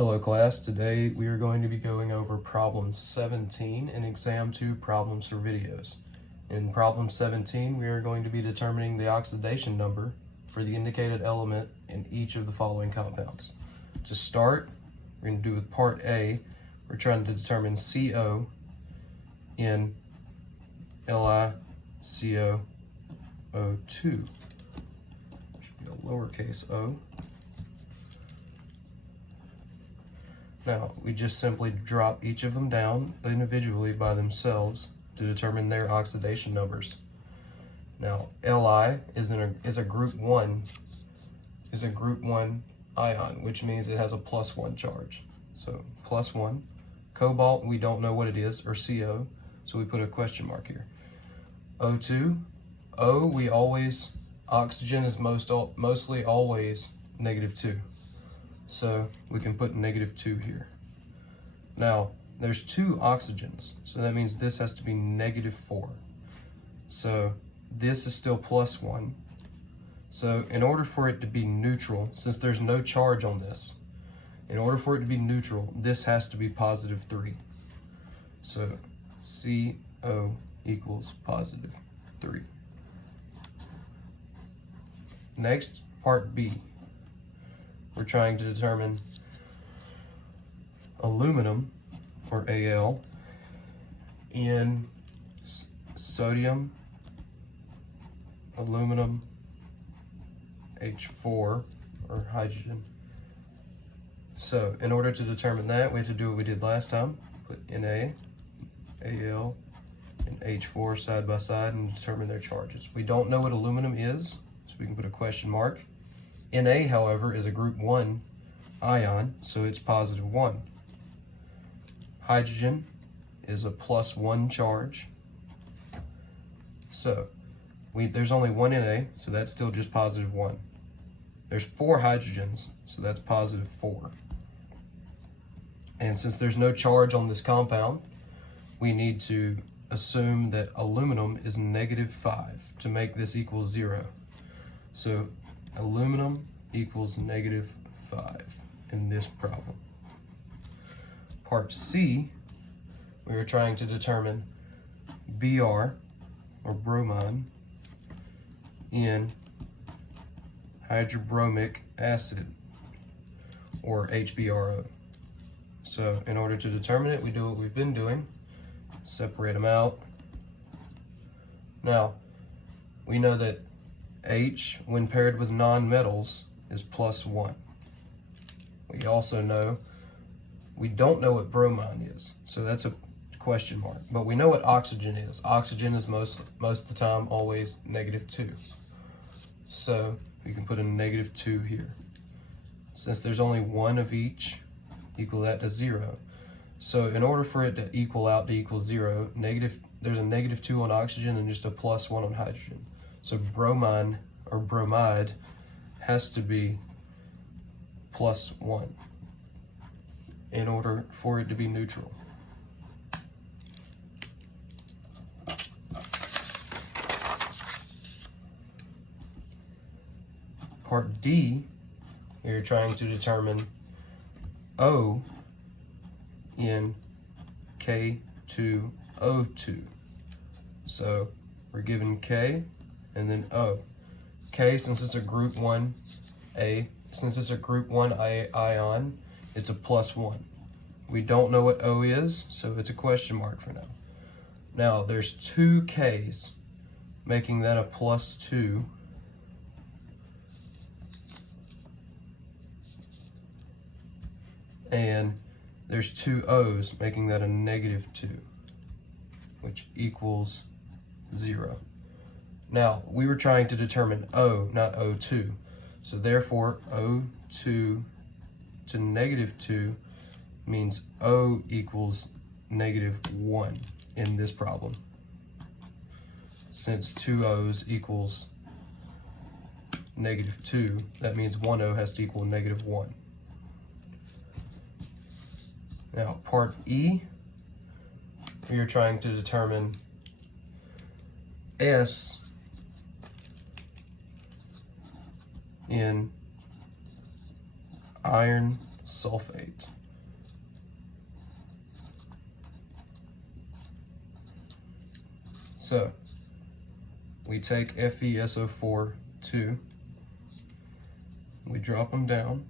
Hello class, today we are going to be going over problem 17 in exam 2 problems for videos. In problem 17 we are going to be determining the oxidation number for the indicated element in each of the following compounds. To start, we're going to do with part A. We're trying to determine CO in LiCoO2. Should be a lowercase o. Now, we just simply drop each of them down individually by themselves to determine their oxidation numbers. Now, Li is a group 1 ion, which means it has a +1 charge. So +1. Cobalt, we don't know what it is, or CO, so we put a question mark here. O2, oxygen is mostly always -2. So we can put -2 here. Now, there's 2 oxygens, so that means this has to be -4. So this is still +1. So in order for it to be neutral, since there's no charge on this, in order for it to be neutral, this has to be +3. So CO equals +3. Next, part B. We're trying to determine aluminum, or Al, in sodium, aluminum, H4, or hydrogen. So in order to determine that, we have to do what we did last time. Put Na, Al, and H4 side by side and determine their charges. We don't know what aluminum is, so we can put a question mark. Na, however, is a group 1 ion, so it's +1. Hydrogen is a +1 charge. So there's only one Na, so that's still just +1. There's 4 hydrogens, so that's +4. And since there's no charge on this compound, we need to assume that aluminum is -5 to make this equal 0. So aluminum equals -5 in this problem. Part C, we are trying to determine Br, or bromine, in hydrobromic acid, or HBRO. So in order to determine it, we do what we've been doing, separate them out. Now, we know that H, when paired with non-metals, is +1. We also know, we don't know what bromine is, so that's a question mark. But we know what oxygen is. Oxygen is most of the time always -2. So we can put a -2 here. Since there's only one of each, equal that to 0. So in order for it to equal out to equal 0, there's a -2 on oxygen and just a +1 on hydrogen. So bromine, or bromide, has to be +1 in order for it to be neutral. Part D, we're trying to determine O in K2O2. So we're given K and then O. K, since it's a group 1 ion, it's a +1. We don't know what O is, so it's a question mark for now. Now there's 2 Ks, making that a +2. And there's 2 O's, making that a -2, which equals 0. Now, we were trying to determine O, not O2. So therefore, O2 to -2 means O equals -1 in this problem. Since 2 O's equals -2, that means 1 O has to equal -1. Now, part E, we are trying to determine S in iron sulfate. So we take FeSO4 2, we drop them down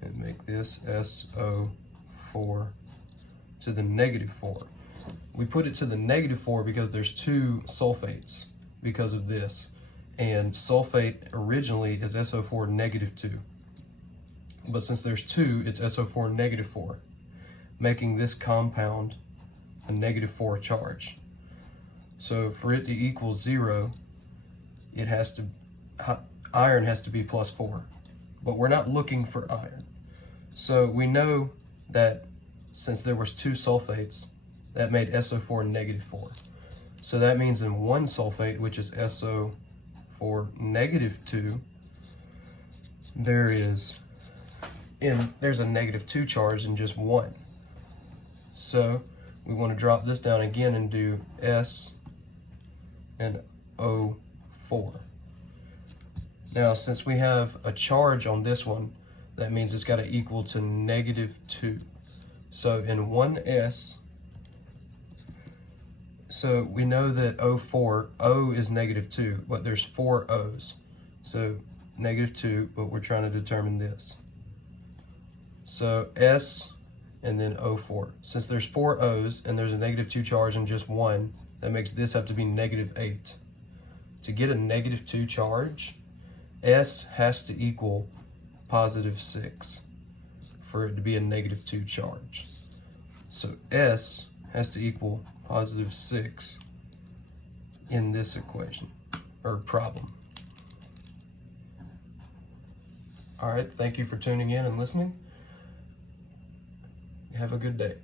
and make this SO4 to the -4. We put it to the -4 because there's 2 sulfates because of this. And sulfate originally is SO4 -2. But since there's 2, it's SO4 -4, making this compound a -4 charge. So for it to equal 0, it has to, iron has to be +4. But we're not looking for iron. So we know that since there was 2 sulfates, that made SO4 -4. So that means in one sulfate, which is SO4 -2, there's a -2 charge in just one. So we want to drop this down again and do S and O4. Now, since we have a charge on this one, that means it's got to equal to -2. So in one S, so we know that O4, O is -2, but there's 4 O's. So -2, but we're trying to determine this. So S and then O4. Since there's 4 O's and there's a -2 charge in just one, that makes this have to be -8. To get a -2 charge, S has to equal +6 for it to be a -2 charge. So S has to equal +6 in this equation, or problem. All right, thank you for tuning in and listening. Have a good day.